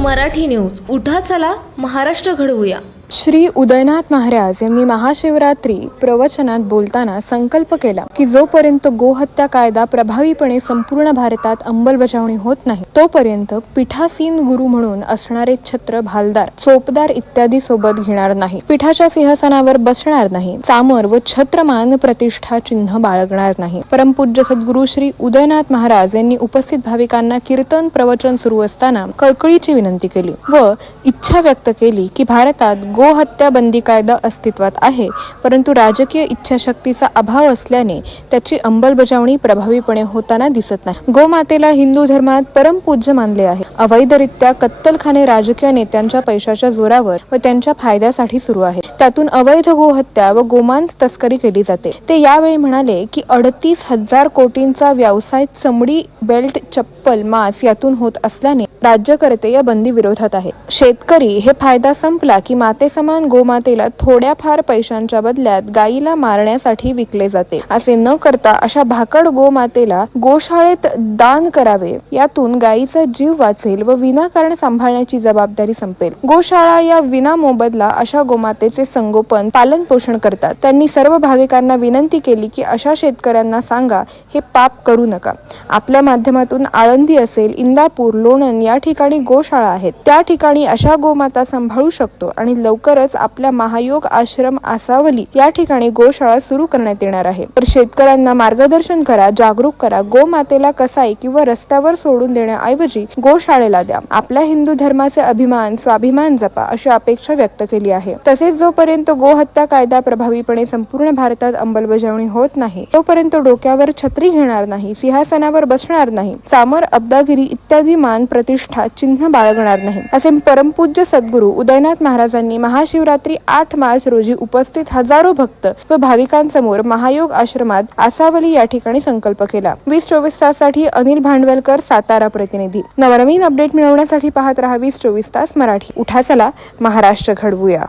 Marathi news. उठा चला महाराष्ट्र घडवूया. श्री उदयनाथ महाराज यांनी महाशिवरात्री प्रवचनात बोलताना संकल्प केला की जोपर्यंत गोहत्या कायदा प्रभावीपणे संपूर्ण भारतात अंमलबजावणी होत नाही तोपर्यंत पीठासीन गुरु म्हणून असणारे छत्र, भालदार, चोपदार इत्यादी सोबत घेणार नाही. पीठाच्या सिंहासनावर बसणार नाही. चामर व छत्रमान प्रतिष्ठा चिन्ह बाळगणार नाही. परमपूज्य सद्गुरु श्री उदयनाथ महाराज यांनी उपस्थित भाविकांना कीर्तन प्रवचन सुरू असताना कळकळीची विनंती केली व इच्छा व्यक्त केली की भारतात गोहत्या बंदी कायदा अस्तित्वात आहे, परंतु राजकीय इच्छाशक्तीचा अभाव असल्याने त्याची अंमलबजावणी प्रभावीपणे होताना दिसत नाही. गोमातेला हिंदू धर्मात परमपूज्य मानले आहे. अवैधरित्या कत्तलखाने राजकीय नेत्यांच्या पैशाच्या जोरावर व त्यांच्या फायद्यासाठी सुरू आहे. त्यातून अवैध गोहत्या व गोमांस तस्करी केली जाते. ते यावेळी म्हणाले की 38,000 कोटींचा व्यवसाय चमडी, बेल्ट, चप्पल, मांस यातून होत असल्याने राज्यकर्ते या बंदी विरोधात आहे. शेतकरी हे फायदा संपला की मातेसमान गोमातेला थोड्याफार पैशांच्या बदल्यात गायीला मारण्यासाठी विकले जाते. असे न करता अशा भाकड गोमातेला गोशाळेत दान करावे. यातून गायीचा जीव वाचेल व विनाकारण सांभाळण्याची जबाबदारी संपेल. गोशाळा या विना मोबदला अशा गोमातेचे संगोपन, पालन पोषण करतात. त्यांनी सर्व भाविकांना विनंती केली की अशा शेतकऱ्यांना सांगा हे पाप करू नका. आपल्या माध्यमातून आळंदी असेल, इंदापूर, लोणंद या ठिकाणी गोशाळा आहेत. त्या ठिकाणी अशा गोमाता सांभाळू शकतो आणि लवकरच आपल्या महायोग आश्रम आसावली या ठिकाणी गोशाळा सुरू करण्यात येणार आहे. तर शेतकऱ्यांना मार्गदर्शन करा, जागरूक करा. गोमातेला कसाई किंवा रस्त्यावर सोडून देण्याऐवजी गोशाळेला द्या. आपल्या हिंदू धर्माचे अभिमान, स्वाभिमान जपा अशी अपेक्षा व्यक्त केली आहे. तसेच जोपर्यंत गोहत्या कायदा प्रभावीपणे संपूर्ण भारतात अंमलबजावणी होत नाही तोपर्यंत डोक्यावर छत्री घेणार नाही, सिंहासनावर बसणार नाही, चामर, अब्दागिरी इत्यादी मान प्रतिष्ठा चिन्ह बाळगणार नाही, असे परमपूज्य सद्गुरु उदयनाथ महाराजांनी महाशिवरात्री 8 मार्च रोजी उपस्थित हजारो भक्त व भाविकांसमोर महायोग आश्रमात आसावली या ठिकाणी संकल्प केला. 20-24 ताससाठी अनिल भांडवलकर, सातारा प्रतिनिधी. नवनवीन अपडेट मिळवण्यासाठी पाहत रहा 20-24 तास मराठी. उठा चला महाराष्ट्र घडवूया.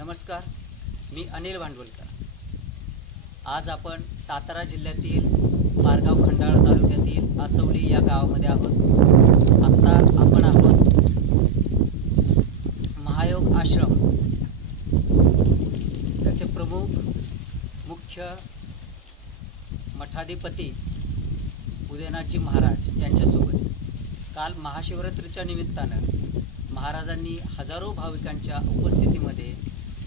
नमस्कार, मी अनिल भांडवलकर. आज आपण सातारा जिल्ह्यातील पारगाव खंडाळा तालुक्यातील आसवली या गावामध्ये आहोत. आता आपण आहोत महायोग आश्रम, त्याचे प्रमुख मुख्य मठाधिपती उदयनाथजी महाराज यांच्यासोबत काल महाशिवरात्रीच्या निमित्तानं महाराजांनी हजारो भाविकांच्या उपस्थितीमध्ये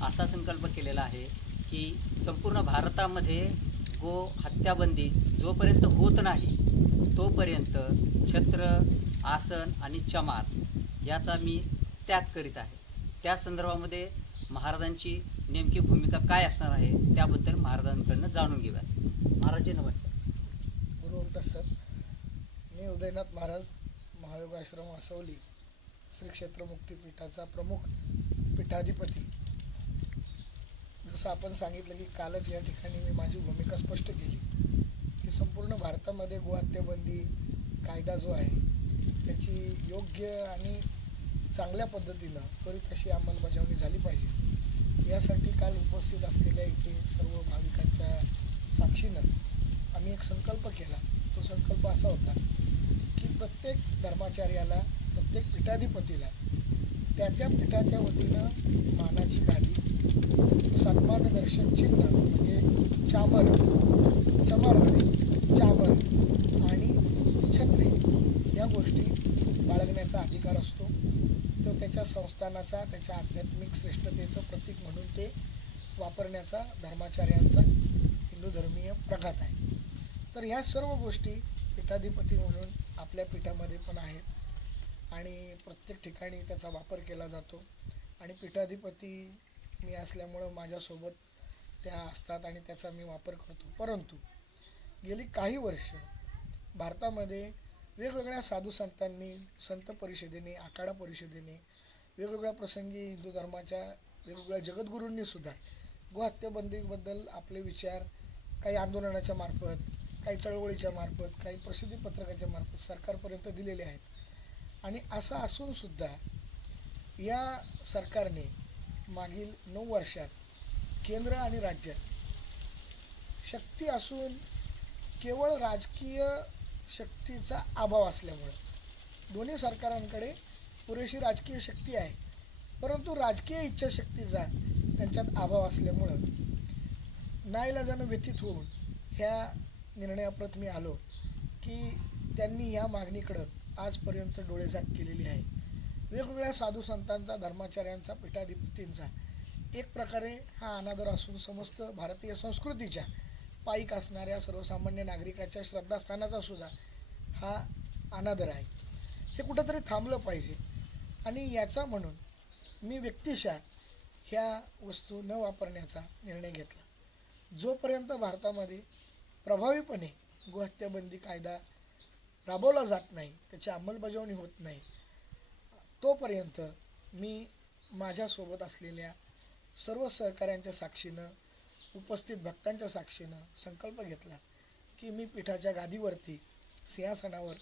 असा संकल्प केलेला आहे की संपूर्ण भारतामध्ये गो हत्याबंदी जोपर्यंत होत नाही तोपर्यंत छत्र, आसन आणि चमार याचा मी त्याग करीत आहे. त्या संदर्भामध्ये महाराजांची नेमकी भूमिका काय असणार आहे त्याबद्दल महाराजांकडून जाणून घेऊयात. महाराज नमस्कार. गुरु सर, मी उदयनाथ महाराज, महायोग आश्रम आसवली श्री क्षेत्र मुक्तीपीठाचा प्रमुख पीठाधिपती. जसं आपण सांगितलं की कालच या ठिकाणी मी माझी भूमिका स्पष्ट केली की संपूर्ण भारतामध्ये गोहत्याबंदी कायदा जो आहे त्याची योग्य आणि चांगल्या पद्धतीनं त्वरित अशी अंमलबजावणी झाली पाहिजे. यासाठी काल उपस्थित असलेल्या इथे सर्व भाविकांच्या साक्षीनं आम्ही एक संकल्प केला. तो संकल्प असा होता की प्रत्येक धर्माचार्याला, प्रत्येक पीठाधिपतीला त्या त्या पीठाच्या वतीनं मानाची गादी, सन्मानदर्शक चिन्ह म्हणजे चामर आणि छत्री या गोष्टी बाळगण्याचा अधिकार असतो. तो त्याच्या संस्थानाचा, त्याच्या आध्यात्मिक श्रेष्ठतेचं प्रतीक म्हणून ते वापरण्याचा धर्माचार्यांचा हिंदू धर्मीय प्रघात आहे. तर ह्या सर्व गोष्टी पीठाधिपती म्हणून आपल्या पीठामध्ये पण आहेत आणि प्रत्येक ठिकाणी त्याचा वापर केला जातो. आणि पीठाधिपती मी असल्यामुळं माझ्यासोबत त्या असतात आणि त्याचा मी वापर करतो. परंतु गेली काही वर्ष भारतामध्ये वेगवेगळ्या साधू संतांनी, संत परिषदेने, आखाडा परिषदेने, वेगवेगळ्या प्रसंगी हिंदू धर्माच्या वेगवेगळ्या जगद्गुरूंनी सुद्धा गोहत्याबंदीबद्दल आपले विचार काही आंदोलनाच्या मार्फत, काही चळवळीच्या मार्फत, काही प्रसिद्धी पत्रकाच्या मार्फत सरकारपर्यंत दिलेले आहेत. आणि असं असून सुद्धा या सरकारने मागील 9 वर्षात केंद्र आणि राज्यात शक्ती असून केवळ राजकीय शक्तीचा अभाव असल्यामुळे दोन्ही सरकारांकडे पुरेशी राजकीय शक्ती आहे, परंतु राजकीय इच्छाशक्तीचा त्यांच्यात अभाव असल्यामुळं नाईलाजानं व्यथित होऊन ह्या निर्णयाप्रत मी आलो की त्यांनी या मागणीकडं आजपर्यंत डोळेझाक केलेली आहे. वेगवेगळ्या साधू संतांचा, धर्माचार्यांचा, पीठाधिपतींचा एक प्रकारे हा अनादर असून समस्त भारतीय संस्कृतीच्या पायीक असणाऱ्या सर्वसामान्य नागरिकाच्या श्रद्धास्थानाचा सुद्धा हा अनादर आहे. हे कुठंतरी थांबलं पाहिजे आणि याचा म्हणून मी व्यक्तिशः ह्या वस्तू न वापरण्याचा निर्णय घेतला. जोपर्यंत भारतामध्ये प्रभावीपणे गोहत्याबंदी कायदा राबवला जात नाही, त्याची अंमलबजावणी होत नाही, तोपर्यंत मी माझ्यासोबत असलेल्या सर्व सहकाऱ्यांच्या साक्षीनं, उपस्थित भक्तांच्या साक्षीनं संकल्प घेतला की मी पीठाच्या गादीवरती, सिंहासनावर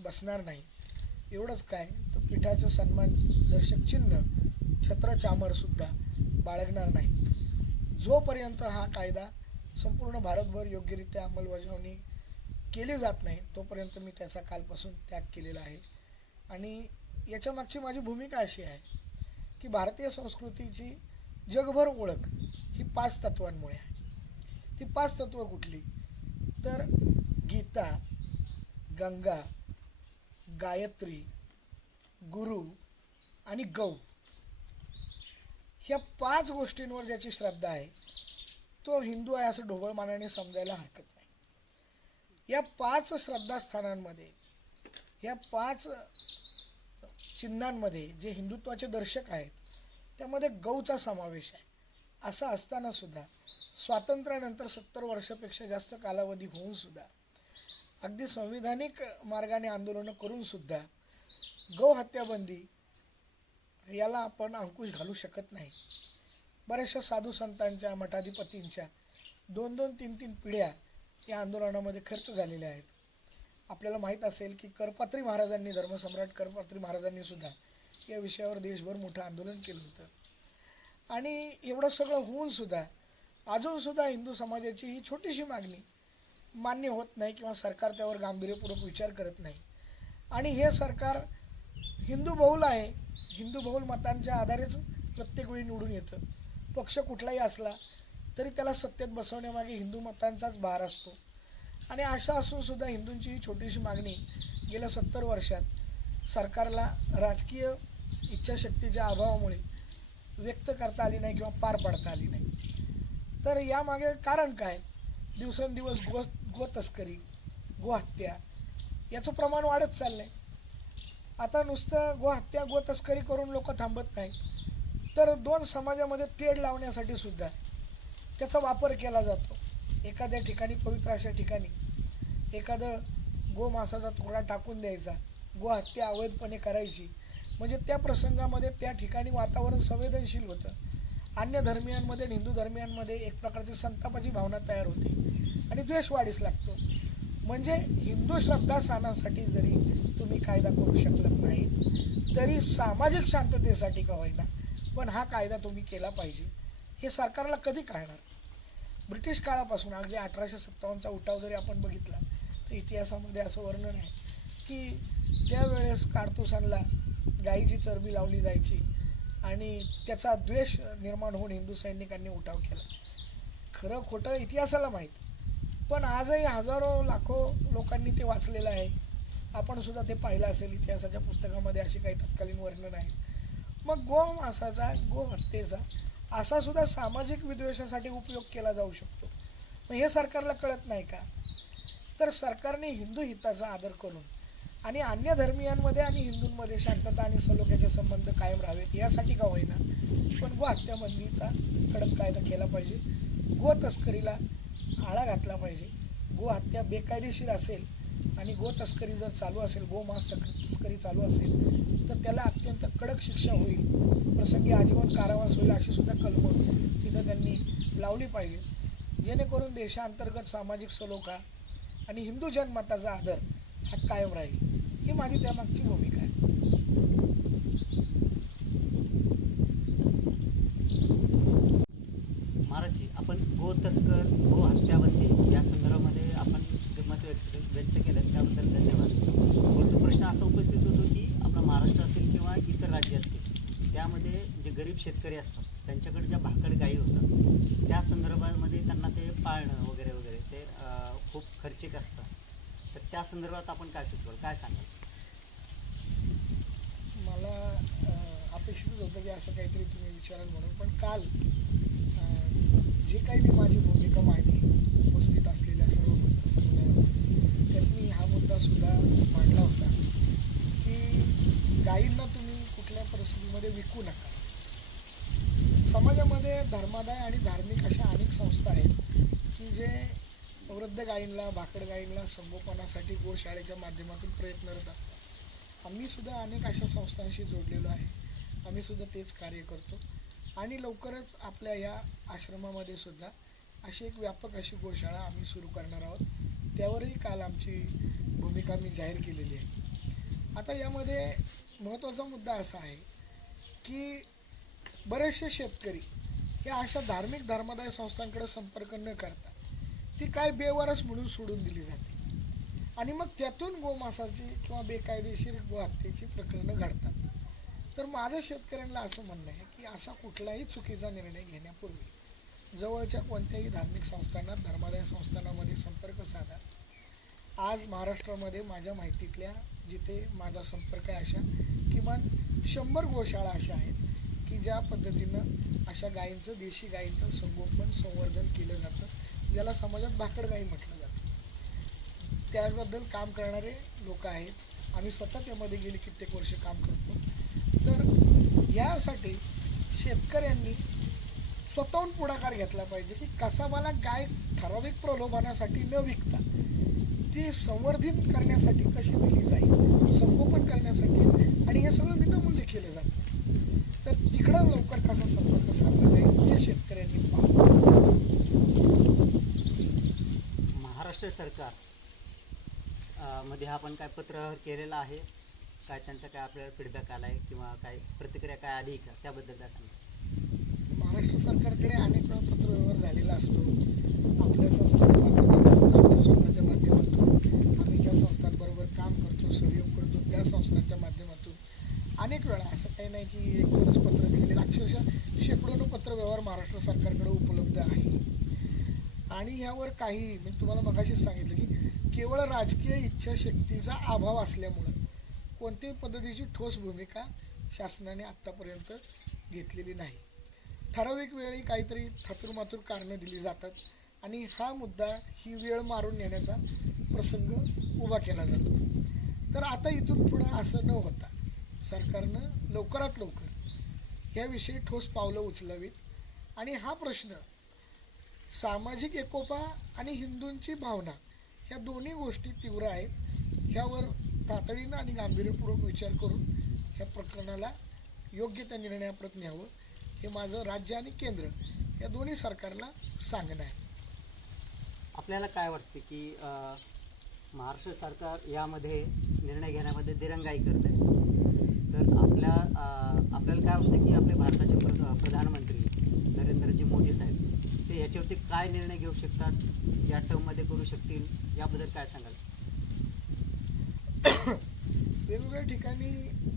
बसणार नाही. एवढंच काय तर पीठाचं सन्मानदर्शक चिन्ह, छत्र चामरसुद्धा बाळगणार नाही. जोपर्यंत हा कायदा संपूर्ण भारतभर योग्यरित्या अंमलबजावणी केली जात नाही, तोपर्यंत मी त्याचा कालपासून त्याग केलेला आहे. आणि याच्या मागची माझी भूमिका अशी आहे की भारतीय संस्कृतीची जगभर ओळख ही 5 तत्वांमुळे आहे. ती 5 तत्व कुठली तर गीता, गंगा, गायत्री, गुरु आणि गौ. ह्या 5 गोष्टींवर ज्याची श्रद्धा आहे तो हिंदू आहे असं ढोबळमानाने समजायला हरकत नाही. या 5 श्रद्धास्थानांमध्ये, या 5 चिन्हांमध्ये जे हिंदुत्वाचे दर्शक आहेत त्यामध्ये गौचा समावेश आहे. असं असताना सुद्धा स्वातंत्र्यानंतर 70 वर्षापेक्षा जास्त कालावधी होऊन सुद्धा, अगदी संविधानिक मार्गाने आंदोलनं करून सुद्धा गौ हत्याबंदी याला आपण अंकुश घालू शकत नाही. बऱ्याचशा साधू संतांच्या, मठाधिपतींच्या 2-2, 3-3 पिढ्या या आंदोलनामध्ये खर्च झालेल्या आहेत. आपल्याला माहीत असेल की करपात्री महाराजांनी, धर्मसम्राट करपात्री महाराजांनी सुद्धा या विषयावर देशभर मोठं आंदोलन केलं होतं. आणि एवढं सगळं होऊन सुद्धा अजूनसुद्धा हिंदू समाजाची ही छोटीशी मागणी मान्य होत नाही किंवा सरकार त्यावर गांभीर्यपूर्वक विचार करत नाही. आणि हे सरकार हिंदू बहुल आहे, हिंदू बहुल मतांच्या आधारेच प्रत्येक वेळी निवडून येतं. पक्ष कुठलाही असला तरी त्याला सत्तेत बसवण्यामागे हिंदू मतांचाच भार असतो. आणि अशा असून सुद्धा हिंदूंची ही छोटीशी मागणी गेल्या 70 वर्षात सरकारला राजकीय इच्छाशक्तीच्या अभावामुळे व्यक्त करता आली नाही किंवा पार पाडता आली नाही. तर यामागे कारण काय? दिवसेंदिवस गो तस्करी, गोहत्या याचं प्रमाण वाढत चाललंय. आता नुसतं गोहत्या, गो तस्करी करून लोक थांबत नाहीत, तर 2 समाजामध्ये तेढ लावण्यासाठी सुद्धा त्याचा वापर केला जातो. एखाद्या ठिकाणी, पवित्र अशा ठिकाणी एखादं गोमांसाचा तुकडा टाकून द्यायचा, गोहत्या अवैधपणे करायची, म्हणजे त्या प्रसंगामध्ये त्या ठिकाणी वातावरण संवेदनशील होतं. अन्य धर्मियांमध्ये, हिंदू धर्मियांमध्ये एक प्रकारची संतापाची भावना तयार होते आणि द्वेष वाढीस लागतो. म्हणजे हिंदू श्रद्धास्थानांसाठी जरी तुम्ही कायदा करू शकत नाही तरी सामाजिक शांततेसाठी का होईना पण हा कायदा तुम्ही केला पाहिजे. हे सरकारला कधी कळणार? ब्रिटिश काळापासून अगदी 1857चा उठाव जरी आपण बघितला तर इतिहासामध्ये असं वर्णन आहे की त्यावेळेस काडतुसांना गायीची चरबी लावली जायची आणि त्याचा द्वेष निर्माण होऊन हिंदू सैनिकांनी उठाव केला. खरं खोटं इतिहासाला माहीत, पण आजही हजारो लाखो लोकांनी ते वाचलेलं आहे. आपण सुद्धा ते पाहिलं असेल, इतिहासाच्या पुस्तकामध्ये अशी काही तत्कालीन वर्णन आहे. मग गोमांसाचा, गोहत्येचा असा सुद्धा सामाजिक विद्वेषासाठी उपयोग केला जाऊ शकतो. मग हे सरकारला कळत नाही का? तर सरकारने हिंदू हिताचा आदर करून आणि अन्य धर्मियांमध्ये आणि हिंदूंमध्ये शांतता आणि सलोख्याचे संबंध कायम राहावेत यासाठी का होईना पण गो हत्याबंदीचा कडक कायदा केला पाहिजे. गो तस्करीला आळा घातला पाहिजे. गो हत्या बेकायदेशीर असेल आणि गो तस्करी जर चालू असेल, गोमांस तस्करी चालू असेल तर त्याला अत्यंत कडक शिक्षा होईल, प्रसंगी आजीवन कारावास होईल अशी सुद्धा कलमं तिथं त्यांनी लावली पाहिजे, जेणेकरून देशांतर्गत सामाजिक सलोखा आणि हिंदू जनमताचा आदर हा कायम राहील. ही माझी त्यामागची भूमिका आहे. महाराजजी, आपण गो तस्कर, गो हत्याबंदी या संदर्भामध्ये आपण मत व्यक्त केलं त्याबद्दल धन्यवाद. परंतु प्रश्न असा उपस्थित होतो की आपला महाराष्ट्र असेल किंवा शेतकरी असतात त्यांच्याकडे ज्या भाकड गायी होतात त्या संदर्भामध्ये त्यांना ते पाळणं वगैरे वगैरे ते खूप खर्चिक असतं. तर त्या संदर्भात आपण काय सुचवाल, काय सांगाल? मला अपेक्षितच होतं की असं काहीतरी तुम्ही विचाराल म्हणून, पण काल जे काही मी माझी भूमिका मांडली उपस्थित असलेल्या सर्व समुदायावर, त्यात मी हा मुद्दासुद्धा मांडला होता की गायींना तुम्ही कुठल्या परिस्थितीमध्ये विकू नका. समाजामध्ये धर्मादाय आणि धार्मिक अशा अनेक संस्था आहेत की जे वृद्ध गायींना, भाकड गायींना संगोपनासाठी गोशाळेच्या माध्यमातून प्रयत्नरत असतात. आम्हीसुद्धा अनेक अशा संस्थांशी जोडलेलो आहे. आम्हीसुद्धा तेच कार्य करतो आणि लवकरच आपल्या या आश्रमामध्ये सुद्धा अशी एक व्यापक अशी गोशाळा आम्ही सुरू करणार आहोत. त्यावरही काल आमची भूमिका मी जाहीर केलेली आहे. आता यामध्ये महत्त्वाचा मुद्दा असा आहे की बरेचसे शेतकरी या अशा धार्मिक धर्मादाय संस्थांकडे संपर्क न करता ती काय बेवारस म्हणून सोडून दिली जाते आणि मग त्यातून गोमांसाची किंवा बेकायदेशीर गोहत्येची प्रकरणं घडतात. तर माझं शेतकऱ्यांना असं म्हणणं आहे की असा कुठलाही चुकीचा निर्णय घेण्यापूर्वी जवळच्या कोणत्याही धार्मिक संस्थांना, धर्मादाय संस्थांमध्ये संपर्क साधा. आज महाराष्ट्रामध्ये माझ्या माहितीतल्या जिथे माझा संपर्क आहे अशा किमान 100 गोशाळा अशा आहेत की ज्या पद्धतीनं अशा गायींचं, देशी गायींचं संगोपन, संवर्धन केलं जातं, ज्याला समाजात भाकड गाई म्हटलं जातं. त्याबद्दल काम करणारे लोक आहेत. आम्ही स्वतः त्यामध्ये गेली कित्येक वर्ष काम करतो. तर यासाठी शेतकऱ्यांनी स्वतःहून पुढाकार घेतला पाहिजे की कसाबाला गाय ठराविक प्रलोभनासाठी न विकता ती संवर्धित करण्यासाठी कशी दिली जाईल, संगोपन करण्यासाठी, आणि हे सगळं विनामूल्य केलं जातं. तर तिकडं लवकर कसा संपर्क साधला जाईल हे शेतकऱ्यांनी पाहावं. महाराष्ट्र सरकार मध्ये आपण काय पत्र केलेलं आहे, काय त्यांचा काय आपल्याला फीडबॅक आला आहे किंवा काय प्रतिक्रिया काय आली का, त्याबद्दल काय सांगा? महाराष्ट्र सरकारकडे अनेक वेळा पत्रव्यवहार झालेला असतो. आपल्या संस्थेच्या माध्यमातून, आमच्या स्वतःच्या माध्यमातून, आम्ही ज्या संस्थांबरोबर काम करतो, सहयोग करतो त्या संस्थांच्या माध्यमातून अनेक वेळा, असं काही नाही की एक दोनच पत्र दिलेलं, अक्षरशः शेकडोनं पत्रव्यवहार महाराष्ट्र सरकारकडे उपलब्ध आहे. आणि यावर काही मी तुम्हाला मगाशीच सांगितलं की केवळ राजकीय इच्छाशक्तीचा अभाव असल्यामुळं कोणत्याही पद्धतीची ठोस भूमिका शासनाने आत्तापर्यंत घेतलेली नाही. ठराविक वेळी काहीतरी थातुरमातुर कारणं दिली जातात आणि हा मुद्दा, ही वेळ मारून नेण्याचा प्रसंग उभा केला जातो. तर आता इथून पुढं असं न होता सरकारनं लवकरात लवकर याविषयी ठोस पावलं उचलावीत आणि हा प्रश्न सामाजिक एकोपा आणि हिंदूंची भावना ह्या दोन्ही गोष्टी तीव्र आहेत, ह्यावर तातडीनं आणि गांभीर्यपूर्वक विचार करून ह्या प्रकरणाला योग्य त्या निर्णयाप्रत न्यावं, हे माझं राज्य आणि केंद्र या दोन्ही सरकारला सांगणं आहे. आपल्याला काय वाटते की महाराष्ट्र सरकार यामध्ये निर्णय घेण्यामध्ये दिरंगाई करत आहे, तर आपल्याला काय वाटतं की आपले भारताचे प्रधानमंत्री नरेंद्रजी मोदी साहेब ते याच्यावरती काय निर्णय घेऊ शकतात, या टर्ममध्ये करू शकतील, याबद्दल काय सांगाल? वेगवेगळ्या ठिकाणी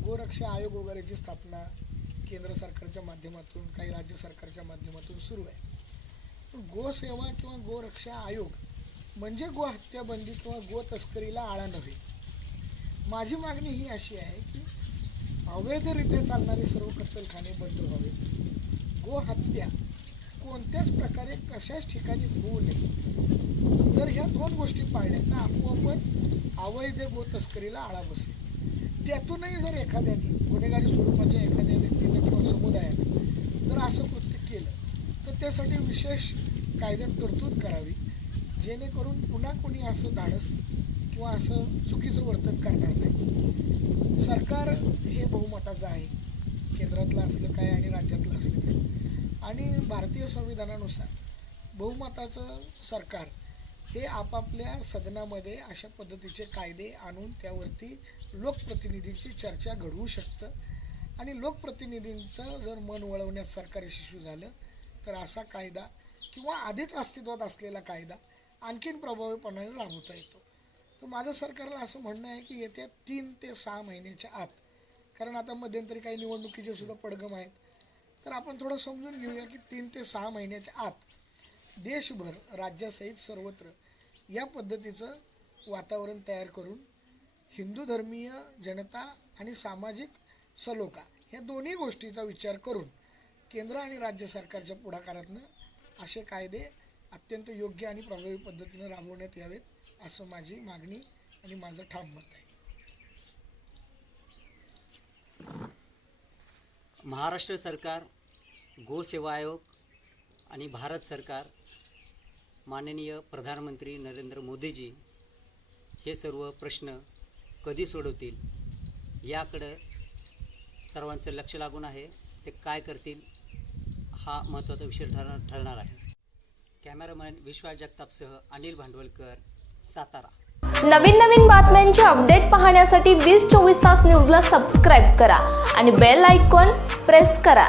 गोरक्षा आयोग वगैरेची स्थापना केंद्र सरकारच्या माध्यमातून, काही राज्य सरकारच्या माध्यमातून सुरू आहे. गोसेवा किंवा गोरक्षा आयोग म्हणजे गो हत्याबंदी किंवा गो तस्करीला आळा नव्हे. माझी मागणी ही अशी आहे की अवैधरित्या चालणारे सर्व कत्तलखाने बंद व्हावे. गो हत्या कोणत्याच प्रकारे कशाच ठिकाणी होऊ नये. जर ह्या दोन गोष्टी पाळल्या तर आपोआपच अवैध गो तस्करीला आळा बसेल. त्यातूनही जर एखाद्याने गुन्हेगारी स्वरूपाच्या एखाद्या व्यक्तीने किंवा समुदायाने जर असं कृत्य केलं तर त्यासाठी विशेष कायद्यात तरतूद करावी, जेणेकरून पुन्हा कोणी असं धाडस किंवा असं चुकीचं वर्तन करणार नाही. सरकार हे बहुमताचं आहे, केंद्रातलं असलं काय आणि राज्यातलं असलं काय, आणि भारतीय संविधानानुसार बहुमताचं सरकार हे आपापल्या सदनामध्ये अशा पद्धतीचे कायदे आणून त्यावरती लोकप्रतिनिधींची चर्चा घडवू शकतं आणि लोकप्रतिनिधींचं जर मन वळवण्यात सरकार यशस्वी झालं तर असा कायदा किंवा आधीच अस्तित्वात असलेला कायदा आणखीन प्रभावीपणाने राबवता येतो. तर माझं सरकारला असं म्हणणं आहे की येत्या 3 ते 6 महिन्याच्या आत, कारण आता मध्यंतरी काही निवडणुकीचे सुद्धा पडगम आहेत, तर आपण थोडं समजून घेऊया की 3 ते 6 महिन्याच्या आत देशभर राज्यासहित सर्वत्र या पद्धतीचं वातावरण तयार करून हिंदू धर्मीय जनता आणि सामाजिक सलोखा ह्या दोन्ही गोष्टीचा विचार करून केंद्र आणि राज्य सरकारच्या पुढाकारातनं असे कायदे अत्यंत योग्य आणि प्रभावी पद्धतीने राबवण्यात यावेत असं माझी मागणी आणि माझं ठाम मत आहे. महाराष्ट्र सरकार, गोसेवा आयोग आणि भारत सरकार, माननीय प्रधानमंत्री नरेंद्र मोदीजी हे सर्व प्रश्न कधी सोडवतील याकडं सर्वांचं लक्ष लागून आहे. ते काय करतील हा महत्त्वाचा विषय ठरणार आहे. कॅमेरामॅन विश्वास जगतापसह अनिल भांडवलकर, सातारा. नवीन बातम्यांचे अपडेट पाहण्यासाठी 20/24 तास न्यूजला सबस्क्राईब करा आणि बेल आयकॉन प्रेस करा.